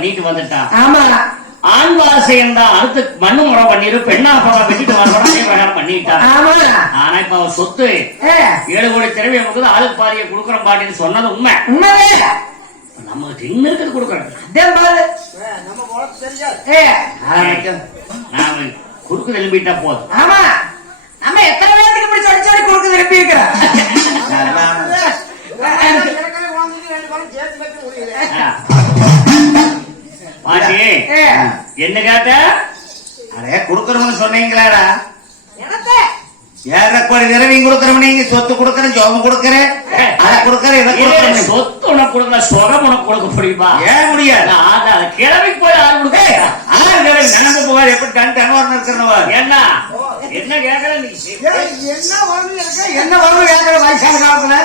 பண்ணிட்டு வந்துட்டான் ஆமா. ஆண் வாசை இருந்தா அடுத்து மண்ணு முறை பண்ணிரு பெண்ணா போற வெட்டிட்டு வரணும் பண்ணிட்டான் ஆமா. ஆனா இப்ப அவன் சொத்து. ஏழு கோடி திரவியம் கொடுக்குது ஆளுக்கு பாதியை கொடுக்குறோம் பாட்டின்னு சொன்னது உண்மை. நம்ம என்ன இருக்குது கொடுக்குறோம். குறுக்கு எழுப்பிட்டா போதும். ஆமா. நம்ம எத்தனை பேருக்கு இப்படி சொல்லி இருக்கிறோம் என்ன கேட்ட? அடே குடுக்கறவங்க சொன்னீங்களாடா. என்னத்தை? ஏழரை கோடி தடவை கொடுக்கறவங்க நீங்க சொத்து கொடுக்கறேன் ஜோபம் கொடுக்கறேன். அதை கொடுக்கறேன் இதை கொடுக்கறேன். சொத்து உனக்கு கொடுக்கல சுகம் உனக்கு கொடுக்க முடியுமா? ஏன் முடியாது. கிழமை போய் ஆள் கொடுக்க ஆனா நினைந்து போவார். எப்படி டன் டன் வரணும் இருக்கிறவர் என்ன? என்ன கேட்கல நீ? என்ன இருக்க என்ன வரும் கேட்கிற வயசான காலத்துல?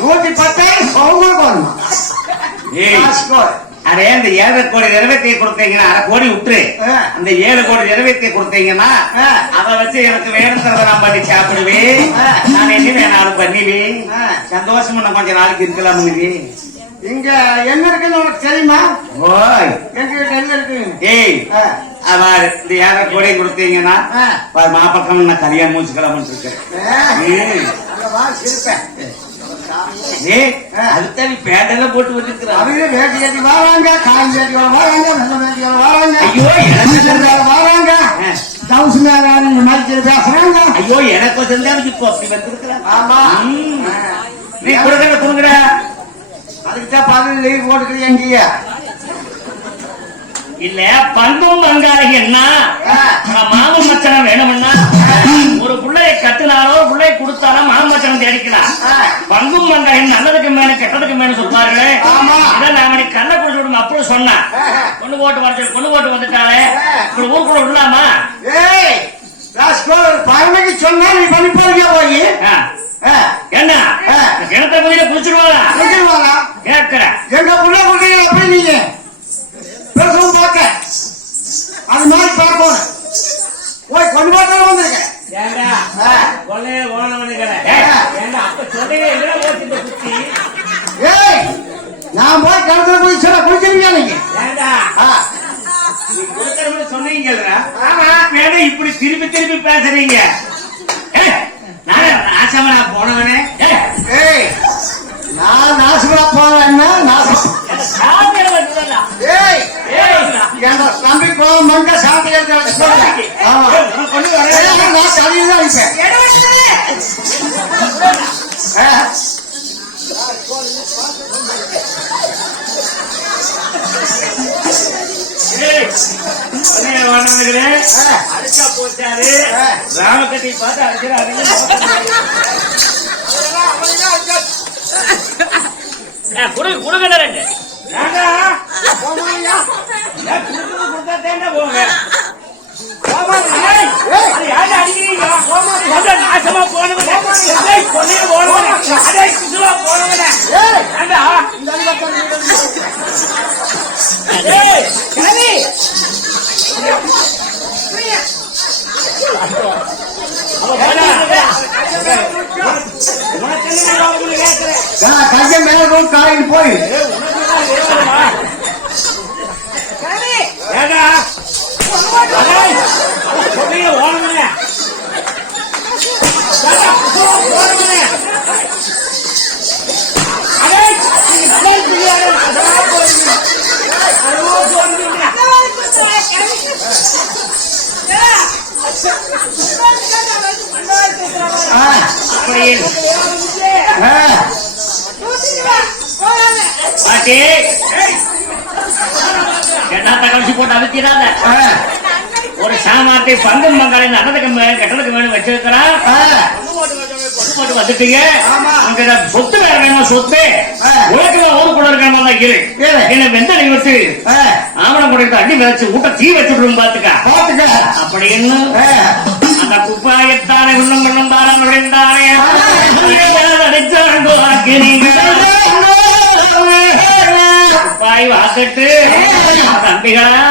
நூத்தி வரணும் ஏய். அடே அந்த ஏழரை கோடி நிறைவேற்றிய கொடுத்தீங்கன்னா அரை கோடி விட்டுரு. அந்த ஏழு கோடி நிறைவேற்றிய கொடுத்தீங்கன்னா. அதை வச்சு எனக்கு வேணுங்கிறத நான் பண்ணி சாப்பிடுவேன். நான் என்ன வேணாலும் பண்ணுவேன். சந்தோஷமா நான் கொஞ்ச நாளைக்கு இருக்கலாம் இங்க என்ன இருக்குன்னு உனக்கு தெரியுமா? ஓய். எங்க என்ன இருக்கு? ஏய் ஆ. அவன் இந்த ஏழரை கோடி கொடுத்தீங்கன்னா மாப்பக்கம் நான் கல்யாணம் முடிச்சுக்கலாம்னு இருக்கேன். அதுதான் நீ பேட்டெல்லாம் போட்டு வச்சிருக்கிற அவங்க வேட்டி கட்டி வராங்க காய் வேட்டி வராங்க நல்ல வேட்டி வராங்க ஐயோ எனக்கு சில்லறை வராங்க ஆ. தவுசு மேலான இந்த மாதிரி பேசுறாங்க ஐயோ எனக்கு வசந்தான் இப்போ அப்படி வந்திருக்கிறேன் ஆமா. நீ கொடுக்கற கொடுக்குற அதுக்கு தான் பதினஞ்சு போட்டுக்கிறீங்க இங்கேய இல்ல பண்பும் பங்காளி என்ன ஆ. மாமன் மச்சனம் வேணும்னா ஒரு பிள்ளைய கத்துனாலோ பிள்ளைய கொடுத்தாலோ மாமன் மச்சனம் தேடிக்கலாம். பங்கும் பங்காளி நல்லதுக்கு மேல கெட்டதுக்கு மேல சொல்வார்களே ஆமா. இதை நீ கண்ணை குடிச்சு விடுங்க அப்படி சொன்னேன். கொண்டு போட்டு வர கொண்டு போட்டு வந்துட்டாலே. இப்படி ஊருக்குள்ள விடலாமா பழமைக்கு சொன்னா நீ பண்ணி போறியா போய். என்ன. கிணத்த போய் குடிச்சிருவாங்க நிஜமாவா? கேட்கிறேன் எங்க புள்ள குட்டிங்க எப்படி நீங்க அது மாதிரி பார்க்கணும் போய் கொண்டு பார்க்க வந்திருக்கேன் ஏண்டா. கொள்ளைய ஏய். ஏண்டா அப்ப எங்கடா ஓட்டிட்டு குத்தி ஏய் நான் போய் கிணத்துல போய் சொல்ல குடிச்சிருக்கீங்க நீங்க? ஏண்டா. நீ ஆமா. மேடம் இப்படி திருப்பி திருப்பி பேசுறீங்க. நான் நாசமா நான் போனவனே ஏய், நான் நாசமா போறேன்னா நாசம் எங்க தம்பி போகும் மங்க சாப்பிட்டு எடுத்து வச்சு போடுங்க. ஆமா நான் தான். அடிச்சா போச்சாரு. ராமக்கட்டி பார்த்து அடிக்கிறாரு குடுங்க குடுங்க ரெண்டு. நாசமா போனவனே. போனவனே. காலையில் போய். Marcos. சாமார்த்தை பங்கும் பங்காளி நல்லதுக்கு மேல கெட்டதுக்கு மேல வச்சிருக்கிறான் போட்டு வந்துட்டீங்க. ஆமா. அங்க சொத்து வேற வேணுமா சொத்து. உனக்கு ஊருக்குள்ள இருக்கிற மாதிரி இரு. என்ன வெந்தலை விட்டு ஆ, ஆவணம் கொடுத்து அடி வச்சு ஊட்ட தீ வச்சுடுறோம் பாத்துக்க. பாத்துக்க. அப்படின்னு அந்த குப்பாயத்தானே உள்ளம் நுழைந்தானே அடிச்சாண்டோ ஆக்கினீங்க குப்பாய் வாக்கட்டு தம்பிகளா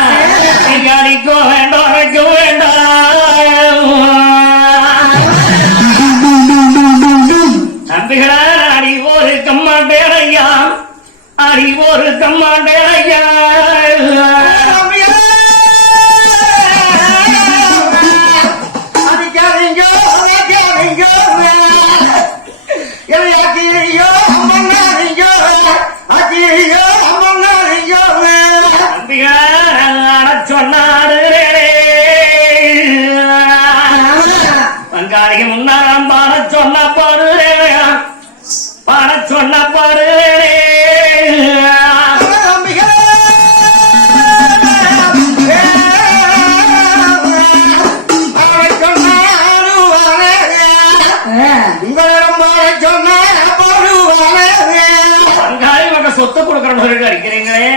கொடுக்கறன்னு சொல்லிட்டு அடிக்கிறீங்களே?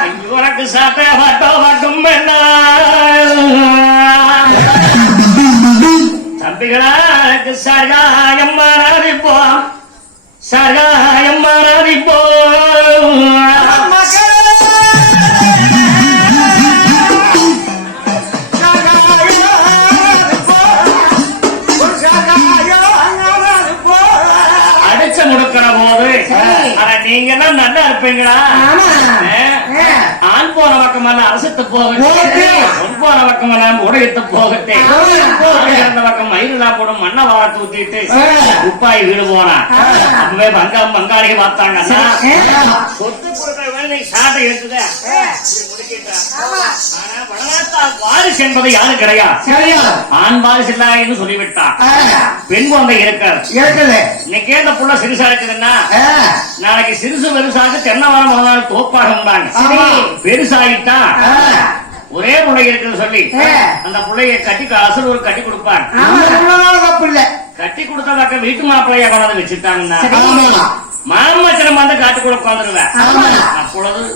ஐயோ, உனக்கு சாத்த வாட்டோ வாட்டும் தம்பிகளா எனக்கு சகாயம் சகாயம் நல்லா இருப்பீங்களா ஆ? ஆண் போன பக்கமெல்லாம் அரசத்து போகட்டே போகட்டே. பொன் போன பக்கமெல்லாம் உடையத்து போகட்டே இறந்த பக்கம் மயிலா போடும் மண்ணை வாரத்து ஊத்திட்டு. உப்பாய் வீடு போனா. அப்பவே பங்கா பங்காளிக பார்த்தாங்கன்னா சொத்து கொடுக்கிற வேலை சாட்டை எடுத்துத வாரிசு என்பது யாரும் கிடையாது. ஆண் வாரிசு இல்லைன்னு சொல்லிவிட்டான் பெண் குழந்தை இருக்காது இருக்குது. இன்னைக்கே அந்த புள்ள சிறுசா இருக்குதுன்னா நாளைக்கு சிறுசு பெருசாக தென்னவரம் முதல் தோப்பாக உண்டாங்க. ஆமா. ஒரே பிள்ளை இருக்குன்னு சொல்லி. அந்த பிள்ளைய கட்டி அசல் ஒரு கட்டி கொடுத்ததாக்க வீட்டு மாப்பிள்ளைய கொண்டாந்து வச்சுட்டாங்கன்னா ஆமா. மாமச்சனம் வந்து காட்டு கூட உட்காந்துருவேன். அப்பொழுது.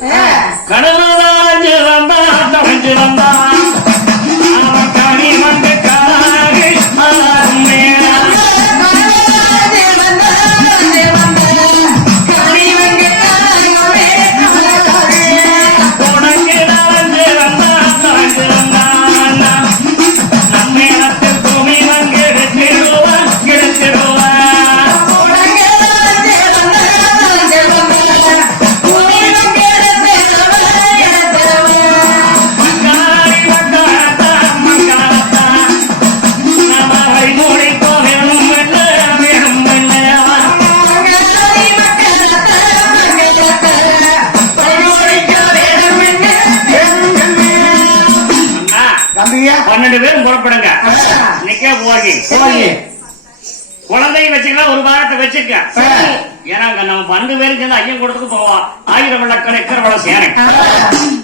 பன்னெண்டு பேரும் சேர்ந்து ஐயன் கொடுத்துக்கு போவோம் ஆயிரம் விளக்கணை இருக்கிறவள சேனை.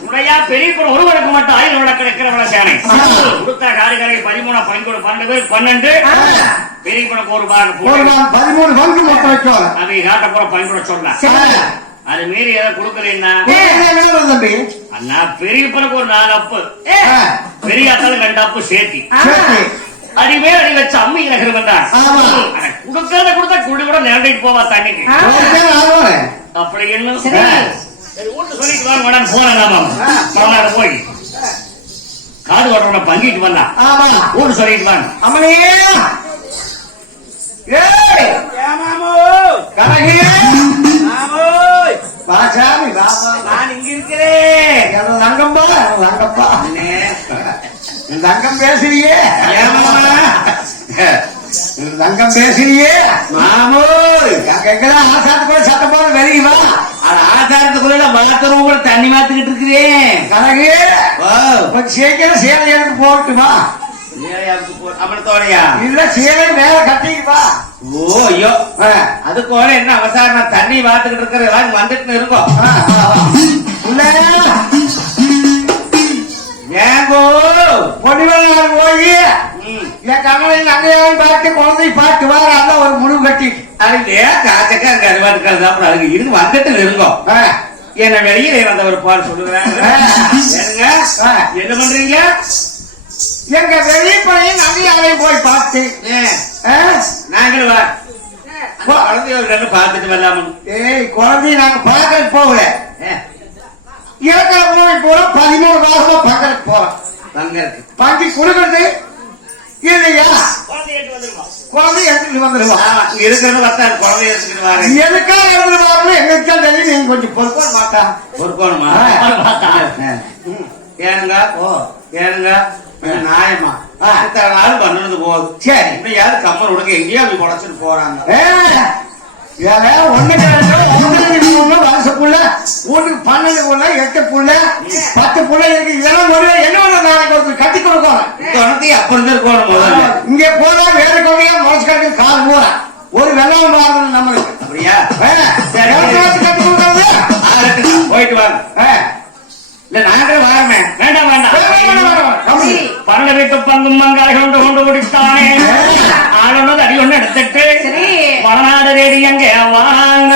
உடையா பெரிய குடம் ஒரு விளக்கு மட்டும் ஆயிரம் விளக்கணை இருக்கிறவள சேனை. கொடுத்த காரிகாரி பதிமூணா பங்கோடு பன்னெண்டு பேருக்கு பன்னெண்டு. பெரிய குடம் ஒரு பாகம் பதிமூணு பங்கு மொத்தம் அதை காட்டப்புற பங்கோட சொல்ல அது மீறி ஏதோ கொடுக்குறீங்கன்னா தம்பி? அண்ணா பெரிய பிறகு ஒரு நாலு அப்பு. பெரிய அத்தாலும் ரெண்டு அப்பு சேர்த்தி சரி. அடிமே அடி வச்ச அம்மி நகர் ஆமா. கொடுக்கறத கொடுத்தா குடி கூட நேரடிட்டு போவா தண்ணிக்கு. ஆகுவாரு. அப்படி என்ன? சரி. வீட்டு சொல்லிட்டு வாங்க மேடம். போனேன் போய். காடு ஓட்டுறவன பங்கிட்டு வந்தான் ஆமா. வீட்டு சொல்லிட்டு வாங்க. அம்மனே. ஏய். ஏமாமோ கனகே. மாமோய். வா சாமி வா. நான் இங்க இருக்கிறேன். எனது தங்கம்பா தங்கப்பா. தங்கம் பேசுறியே. இந்த தங்கம் பேசுறியே எங்கதான் ஆசாத்து கூட சத்தம் போல வெளியே வா. அது ஆதாரத்துக்குள்ள பாத்ரூம் கூட தண்ணி மாத்துக்கிட்டு இருக்கிறேன். கனகே ஓ. கொஞ்சம் சீக்கிரம் சேலை எடுத்து போட்டு வா. அமர்த்தோடையா இல்ல சேலை மேல கட்டிக்கு வா. ஓ ஐயோ. ஆ, அதுக்கோட என்ன அவசரம் தண்ணி பார்த்துக்கிட்டு இருக்கிற எல்லாரும் வந்துட்டு இருக்கோம். ஏங்கோ. பொன்னிவனால் போய். என் கண்ணனை அங்கையாவும் பார்த்து குழந்தை பார்த்து வா அதான் ஒரு முழு கட்டிட்டு அதுக்கு காச்சக்கா அங்க அது பாட்டுக்காது அப்புறம் அதுக்கு இருந்து வந்துட்டு இருக்கோம் ஆ, என்ன வெளியில வந்தவர் பால் சொல்லுகிறாங்க ஏனுங்க ஆ. என்ன பண்றீங்க? எங்க வெளிப்படையும் அங்கையாவையும் போய் பார்த்து. நாங்களும் வா. குழந்தைய ஒரு ரெண்டு பார்த்துட்டு வரலாமனு. ஏய் குழந்தைய நாங்க பார்க்கறதுக்கு போகல. ஏ, இறக்கிற போய் போறோம் பதிமூணு மாசமா பார்க்கறதுக்கு போறோம். அங்க இருக்கு. பங்கி கொடுக்கறது இல்லையா? குழந்தை எடுத்துட்டு வந்துருவா இருக்கிறது பார்த்தா குழந்தை எடுத்துக்கிட்டு வாரு. எதுக்காக எழுதுவாருன்னு எங்களுக்கு தான் தெரியும். நீங்க கொஞ்சம் பொறுப்பாக மாட்டா. பொறுக்கணுமா ஏனுங்க? ஓ. ஏனுங்க? நியாயமா? நாள் பண்ணுனது போகுது சரி. இப்படியாவது கம்மர் உனக்கு எங்கேயோ அப்படி குடைச்சிட்டு போறாங்க. ஒண்ணு வருஷ புள்ள வீட்டுக்கு பன்னெண்டு புள்ள எட்டு புள்ள பத்து புள்ள இருக்கு இதெல்லாம் ஒரு என்ன ஒண்ணு நாளைக்கு ஒருத்தர் கட்டி கொடுக்கும் குழந்தை அப்ப இருந்து இருக்கணும் முதல்ல இங்க போனா வேற கோவையா முளைச்சு கட்டி கால் ஒரு வெள்ளம் பாருங்க நம்மளுக்கு. அப்படியா? கட்டி கொடுக்கறது? போயிட்டு வாங்க. இல்ல நாங்களே வாரமே. வேண்டாம் வேண்டாம். பரண்ட வீட்டு பங்கும் மங்காய் கொண்டு கொண்டு குடித்தானே. ஆளொன்னு அடி ஒண்ணு எடுத்துட்டு. வடநாடு தேடி அங்கே வாங்க.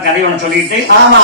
கதை ஒண்ணு சொல்லிட்டு ஆமா